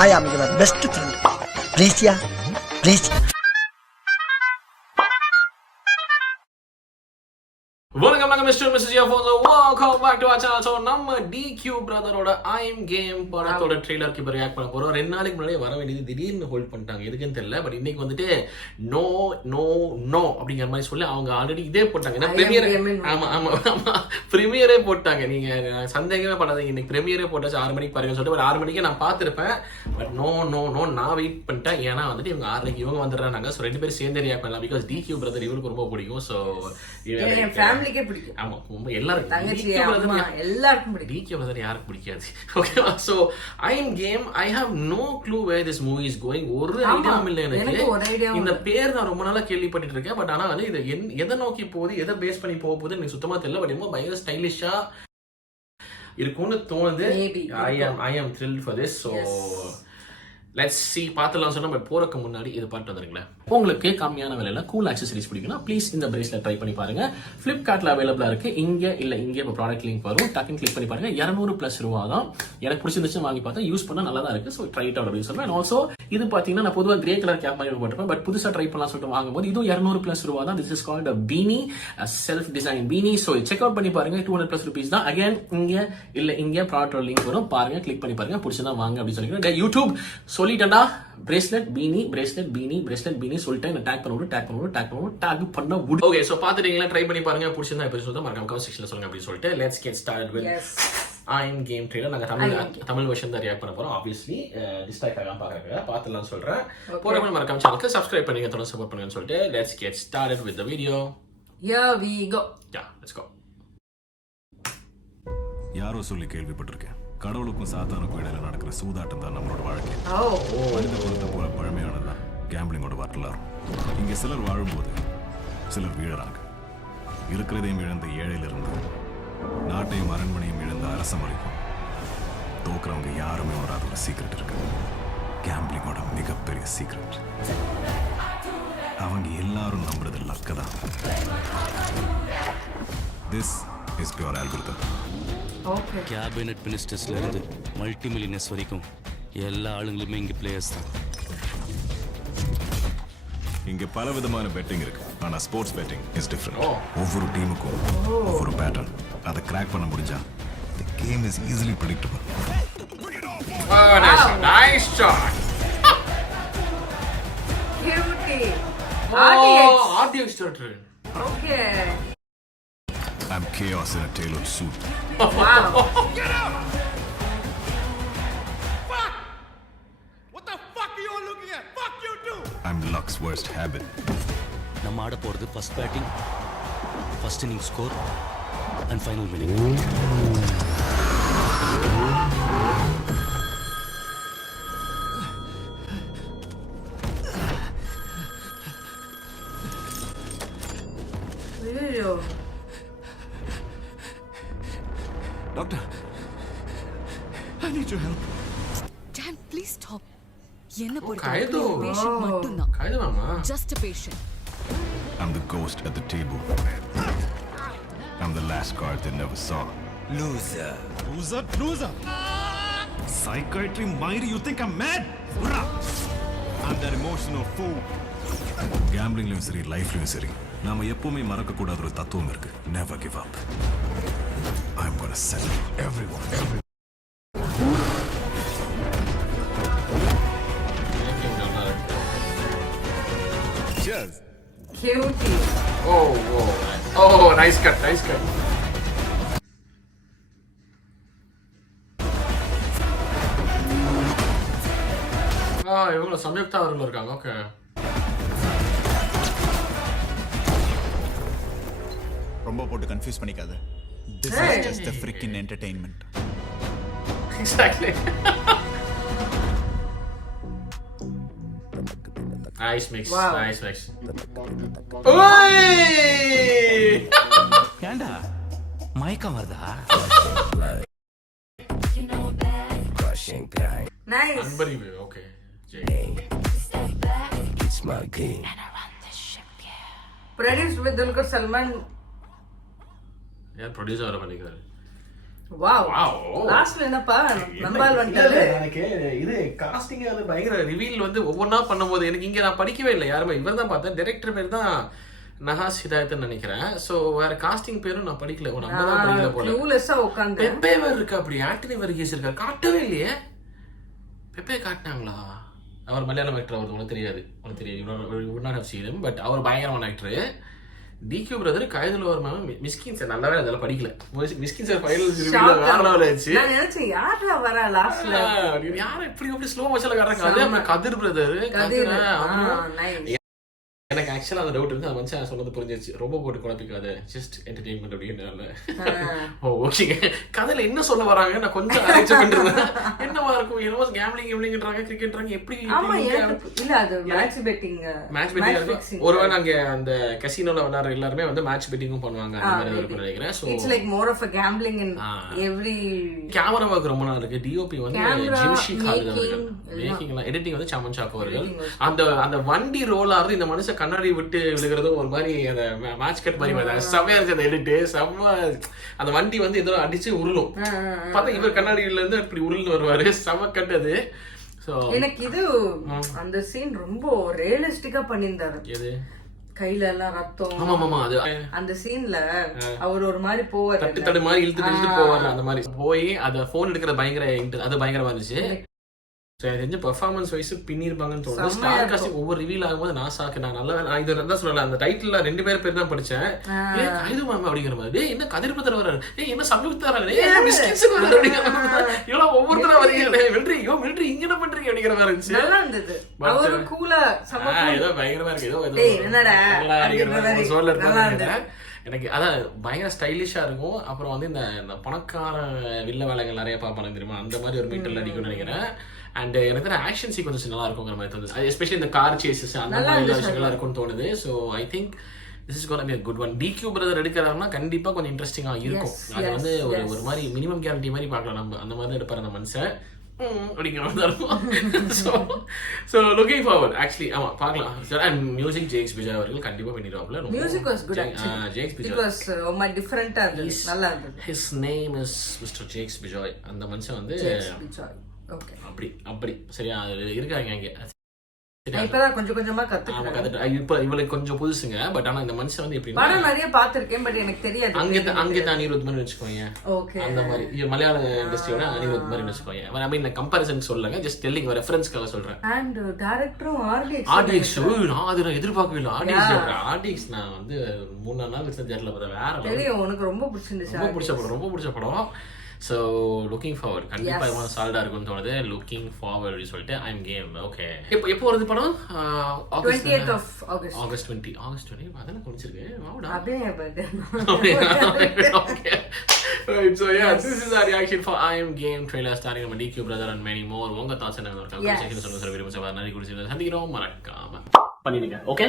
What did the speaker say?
I am your best friend. Please, yeah. Please. வணக்கம் mister missus யஃபோன்ஸ் welcome back to our channel. So நம்ம D Q பிரதரோட I am game படத்தோட ட்ரெய்லருக்கு இப்போ react பண்ண போகிறோம். 2 நாளைக்கு முன்னாடியே வர வேண்டியது திடீர்னு ஹோல்ட் பண்ணிட்டாங்க, எதுக்குன்னு தெரியல. பட் இன்னைக்கு வந்துட்டு நோ நோ நோ அப்படிங்கிற மாதிரி சொல்லி அவங்க ஆல்ரெடி இதே போட்டாங்க. ஏன்னா ப்ரீமியர், ஆமாம் ஆமாம் ஆமாம் ப்ரீமியரே போட்டாங்க. நீங்கள் சந்தேகமே பண்ணாதீங்க, இன்னைக்கு ப்ரீமியரே போட்டாச்சு 6 மணிக்கு பாருங்கன்னு சொல்லிட்டு. ஒரு 6 மணிக்கு நான் பார்த்துருப்பேன். பட் நோ நோ நோ நான் வெயிட் பண்ணிட்டேன். ஏன்னா வந்துட்டு இவங்க 6 இவங்க வந்துடுறாங்க. ஸோ 2 பேரும் சேர்ந்து ரியாக்ட் பண்ணலாம். பிகாஸ் டிக்யூ பிரதர் இவருக்கு ரொம்ப பிடிக்கும். ஸோ ஃபேமிலிக்கே பிடிக்கும். ஆமா, எல்லாருக்கும் யாருக்கு பிடிக்காது. ஓகேவா? So I am game. I have no clue where this movie is going. ஒரு ஐடியாவும் இல்லை எனக்கு. இந்த பேர் நான் ரொம்ப நாளா கேள்விப்பட்டு இருக்கேன். பட் ஆனா வந்து இது எதை நோக்கி போகுது, எதை பேஸ் பண்ணி போக போகுது எனக்கு சுத்தமா தெரியல. பட் ரொம்ப பயங்கர ஸ்டைலிஷா இருக்கும்னு தோணுது. ஐ am thrilled for this. So let's see, பார்த்துலாம் சொன்னா. பட் போறதுக்கு முன்னாடி இது பார்த்து வந்துருங்களேன். உங்களுக்கு கம்மியான விலையில கூல் ஆக்சசரிஸ் பிடிக்கும்னா ப்ளீஸ் இந்த பிரேஸ்லெட் ட்ரை பண்ணி பாருங்க. ஃபிளிப்கார்ட்ல அவைலபிளா இருக்கு. இங்க இப்போ ப்ராடக்ட் லிங்க் வரும், டக்குன்னு கிளிக் பண்ணி பாருங்க. 200+ ரூபா தான். எனக்கு பிடிச்சிருந்துச்சு, வாங்கி பார்த்தா யூஸ் பண்ணா நல்லா தான் இருக்கு. ஸோ ட்ரை இட் அவுட் அப்படின்னு சொல்றேன். ஆல்சோ இது பாத்தீங்கன்னா நான் பொதுவாக கிரே கலர் கேப் மாதிரி போட்டிருப்பேன். பட் புதுசா ட்ரை பண்ணலாம் சொல்லிட்டு வாங்கும்போது இதுவும் 200+ ரூபா தான். This is called பீனி, self design பீனி. So check out பண்ணி பாருங்க. 200+ rupees தான். அகைன் இங்க ப்ராடக்ட் லிங்க் வரும், பாருங்க, கிளிக் பண்ணி பாருங்க. பிடிச்சதா வாங்க அப்படின்னு சொல்லிக்கிறேன். யூடியூப் சொல்லிட்டேன்டா, bracelet beanie bracelet beanie bracelet beanie சொல்லிட்டேன். டேக் பண்ண விடு. Okay, so பாத்துட்டீங்களா? ட்ரை பண்ணி பாருங்க. பிடிச்சிருந்தா எப்படி சொல்லுங்க, மறக்காம கமெண்ட் செக்ஷன்ல சொல்லுங்க அப்படின்னு சொல்லிட்டு let's get started with I am game trailer. நாங்க தமிழ் வெர்ஷன் தான் ரியாக்ட் பண்ண போறோம். ஆப்வியஸ்லி டிஸ்ட்ராக்ட் ஆகாம பாக்குறதுக்கு பார்த்துலாம் சொல்றேன். போறவங்க மறக்காம சேனலுக்கு சப்ஸ்கிரைப் பண்ணுங்க, தொடர்ந்து சப்போர்ட் பண்ணுங்கன்னு சொல்லிட்டு let's get started with the video. Here we go. Let's go. யாரோ சொல்லி கேள்விப்பட்டிருக்கேன், கடவுளுக்கும் சாத்தானுக்கும் இடையில நடக்கிற சூதாட்டம் தான் நம்மளோட வாழ்க்கை. மனித குலத்தை போல பழமையானதான் கேம்பிளிங்கோட வரலாறு. இங்க சிலர் வாழும்போது சிலர் வீழறாங்க. இருக்கிறதையும் இழந்த ஏழையிலிருந்து நாட்டையும் அரண்மனையும் இழந்த அரசன் வரைக்கும் தோக்குறவங்க யாருமே உணராத ஒரு சீக்ரெட் இருக்கு. கேம்பிளிங்கோட மிகப்பெரிய சீக்ரெட். அவங்க எல்லாரும் நம்புறது லக்க தான். This is pure algorithm. Cabinet மினிஸ்டர்ஸ்ல இருந்து மல்டி மில்லியனர்ஸ் வரைக்கும் எல்லா ஆளுங்களுமே இங்க பிளேயர்ஸ் தான். இங்க பல விதமான பெட்டிங் இருக்கு, ஆனா ஸ்போர்ட்ஸ் பெட்டிங் இஸ் டிஃபரண்ட். ஒவ்வொரு டீமுக்கும் ஒவ்வொரு பேட்டர்ன். அதை கிராக் பண்ண முடிஞ்சா the game is easily predictable. Nice shot. Cutie. RDX starter. Okay. I'm chaos in a tailored suit. Wow. Get out! Fuck! What the fuck are you all looking at? Fuck you too! I'm luck's worst habit. நம்ம ஆட போறது first batting, first inning score and final winning. Doctor, I need your help. Dan, please stop. என்ன கைது பொறுத்தவரைக்கும் patient மட்டும்தான். கைது மாமா. Just a patient. I'm the ghost at the table. I'm the last card they never saw. Loser. Loser, loser. Psychiatry mind, you think I'm mad? I'm that emotional fool. Gamblingலயும் சரி, லைஃப்லயும் சரி, நாம எப்பவுமே மறக்க கூடாத ஒரு தத்துவம் இருக்கு. Never give up. I'm gonna settle everyone. Cheers. Cutie. Oh, nice cut. இவங்க சம்யுக்தா அவர்கள் இருக்காங்க. ஓகே, ரொம்ப போட்டு confuse பண்ணிக்காத. This is just a freaking entertainment. exactly. Nice mix. Wow. Nice mix. Oi! ஏண்டா மயக்கம் வருதா? Nice. Unbelievable. Okay. Produced with Dulquer Salman. யார் producer பண்ணிக்கிறாரு? Wow Wow. லாஸ்ட்ல என்னப்பா நம்பால் வந்துட்டாரு. எனக்கு இது காஸ்டிங் வந்து பயங்கர ரிவீல் வந்து ஒவ்வொன்றா பண்ணும்போது எனக்கு இங்க நான் படிக்கவே இல்லை யாருமே. இவர் தான் பார்த்தேன். டைரக்டர் பேர் தான் நஹாஸ் ஹிதாயத்னு நினைக்கிறேன். ஸோ வேற காஸ்டிங் பேரும் நான் படிக்கல. நம்ம தான் படிக்கல போல. க்ளூலெஸ்ஸா உட்கார்ந்து பெப்பே வேற இருக்கு. அப்படி ஆண்டனி வர்கீஸ் இருக்காரு. காட்டவே இல்லையே. பெப்பே காட்டினாங்களா? அவர் மலையாளம் ஆக்டர். அவருக்கு ஒன்றும் தெரியாது. ஒன்றும் தெரியாது. பட் அவர் பயங்கரமான ஆக்டர். டிக்யூ பிரதர் கைதுல வருமானம் மிஸ்கின் சார் நல்லாவே அதெல்லாம் படிக்கல. மிஸ்கின் சார் ஃபைனல்ஸ் ரிவ்யூல வேற லெவல் ஆச்சு. நான் நினைச்சேன் யாரா வரா லாஸ்ட்ல யார இப்படி ஸ்லோ மோஷன்ல காட்டுறாங்க. அதே நம்ம கதிர் பிரதர். எனக்கு ஆக்சுவலா அந்த டவுட் இருந்து அது மனுஷன் சொன்னது புரிஞ்சிருச்சு. ரொம்ப போட்டு குழப்பிக்காது, ஜஸ்ட் என்டர்டெயின்மெண்ட் அப்படின்னு. ஓகேங்க. கதையில என்ன சொல்ல வராங்க நான் கொஞ்சம் ஆராய்ச்சி பண்ணிருந்தேன். என்னவா இருக்கும்? என்னவோ கேம்லிங்ன்றாங்க, கிரிக்கெட்றாங்க. எப்படி இல்ல அது மேட்ச் பெட்டிங் ஒருவேளை அங்க அந்த கசினோல விளையாடுற எல்லாருமே வந்து மேட்ச் பெட்டிங்கும் பண்ணுவாங்க அந்த மாதிரி இருக்கும்னு நினைக்கிறேன். So it's like more of a gambling in every camera work ரொம்ப நல்லா இருக்கு. டிஓபி வந்து ஜிம்ஷி காலித் அவர்கள். மேக்கிங்ல எடிட்டிங் வந்து சமன் சாக்கோ அவர்கள். அந்த வண்டி ரோல் ஆறது இந்த மனுஷன் கண்ணாடி விட்டு விழுகிறதும் ஒரு மாதிரி அந்த மேட்ச் கட் மாதிரி செம்மையா இருந்துச்சு. அந்த எடிட்டு செம்ம. அந்த வண்டி வந்து ஏதோ அடிச்சு உருளும். பார்த்தா இவர் கண்ணாடியில இருந்து அப்படி உருள்னு வருவாரு. செம கட் அது. எனக்கு இது அந்த சீன் ரொம்ப ரியலிஸ்டிக்கா பண்ணிருந்தாரு. எது கையில எல்லாம் ரத்தம். ஆமா அது அந்த சீன்ல அவர் ஒரு மாதிரி போவாரு. தட்டு மாதிரி இழுத்து போவாரு. அந்த மாதிரி போய் அத போன் எடுக்கிற பயங்கர அது பயங்கரமா இருந்துச்சு. எனக்கு தெரிஞ்ச பெர்ஃபார்மன்ஸ் வைஸ் பின்னிருப்பாங்கன்னு தோணுது. ஸ்டார் காஸ்டிங் ஒவ்வொரு ரிவீல் ஆகும்போது நான் சாக்கு. நான் நல்லா இது தான் சொல்லல. அந்த டைட்டில் 2 பேர் தான் படிச்சேன். கைது மாமா அப்படிங்கிற மாதிரி. என்ன கதிர் பிரதர் வர்றாரு, என்ன சம்யுக்தா வர்றாரு, இவ்வளவு ஒவ்வொருத்தரா வரீங்க. மிலிட்டரி இங்க என்ன பண்றீங்க அப்படிங்கிற மாதிரி இருந்துச்சு. நல்லா இருந்தது. அவரு கூலா ஏதோ பயங்கரமா இருக்கு. ஏதோ என்னடா சோல்ல இருக்காங்க. எனக்கு அதான் பயங்கர ஸ்டைலிஷா இருக்கும். அப்புறம் வந்து இந்த பணக்கார வில்ல வேலைகள் நிறைய பார்ப்பாங்க தெரியுமா, அந்த மாதிரி ஒரு மீட்டர்ல அடிக்கும்னு நினைக்கிறேன். அண்ட் எனக்கு ஆக்ஷன் சீக்வன்ஸ் நல்லா இருக்குங்கிற மாதிரி தோணுது. எஸ்பெஷலி இந்த கார் சேசஸ் அந்த மாதிரி விஷயங்கள்லாம் இருக்கும்னு தோணுது. So I think this is gonna be a good one. D Q brother எடுக்கிறாருன்னா கண்டிப்பா கொஞ்சம் இன்ட்ரெஸ்டிங்கா இருக்கும். அது வந்து ஒரு மாதிரி மினிமம் கேரண்டி மாதிரி பார்க்கலாம். நம்ம அந்த மாதிரி எடுப்பாரு அந்த மனுஷன் அப்படிங்கிற மாதிரி தான் இருக்கும். So looking forward actually. ஆமா பார்க்கலாம். அண்ட் மியூசிக் ஜேக்ஸ் விஜய் அவர்கள் கண்டிப்பா பண்ணிடுவாப்ல. Music was good actually. Jakes Vijay it was ரொம்ப டிஃபரண்டா இருந்துச்சு. நல்லா இருந்துச்சு. His name is Mr. Jakes Vijay. அந்த மனுஷன் வந்து ஓகே அப்படி சரியா இருக்காங்க அங்கே. இப்பதான் கொஞ்சமா கத்துக்கிட்டேன். இப்ப இவளுக்கு கொஞ்சம் புதுசுங்க. பட் ஆனா இந்த மனுஷன் வந்து எப்படி படம் நிறைய பாத்திருக்கேன். பட் எனக்கு தெரியாது. அங்கே தான் அனிருத் மாதிரி வச்சுக்கோங்க. அந்த மாதிரி மலையாள இண்டஸ்ட்ரியோட அனிருத் மாதிரி வச்சுக்கோங்க. ஐ மீன் கம்பேரிசன் சொல்லுங்க, ஜஸ்ட் டெல்லிங் ரெஃபரன்ஸ்க்காக சொல்றேன். அண்ட் டைரக்டரும் ஆர்டிஎக்ஸ் நான் அது எதிர்பார்க்கவே இல்லை. ஆர்டிஎக்ஸ் நான் வந்து 3-4 நாள் வச்சு தேட்டர்ல பார்த்தேன். வேற தெரியும் உனக்கு ரொம்ப பிடிச்சிருந்துச்சு. ரொம்ப பிடிச்ச படம். ஸோ லுக்கிங் ஃபார்வர்ட் கண்டிப்பா இவன் சால்டா இருக்கும்னு தோணுது. லுக்கிங் ஃபார்வர்ட் சொல்லிட்டு ஐ எம் கேம். ஓகே எப்போ வருது படம்? ஆகஸ்ட் 20 அதானே குடிச்சிருக்கு. Okay. Right, so yeah, this is our reaction for I Am Game trailer starring with DQ brother and many more. உங்க தாட்ஸ் என்ன? ஒரு கமெண்ட் செக்ஷன்ல சொல்லுங்க சார். வீடியோ நன்றி குடிச்சிருந்தா சந்திக்கிறோம். மறக்காம பண்ணிடுங்க. ஓகே.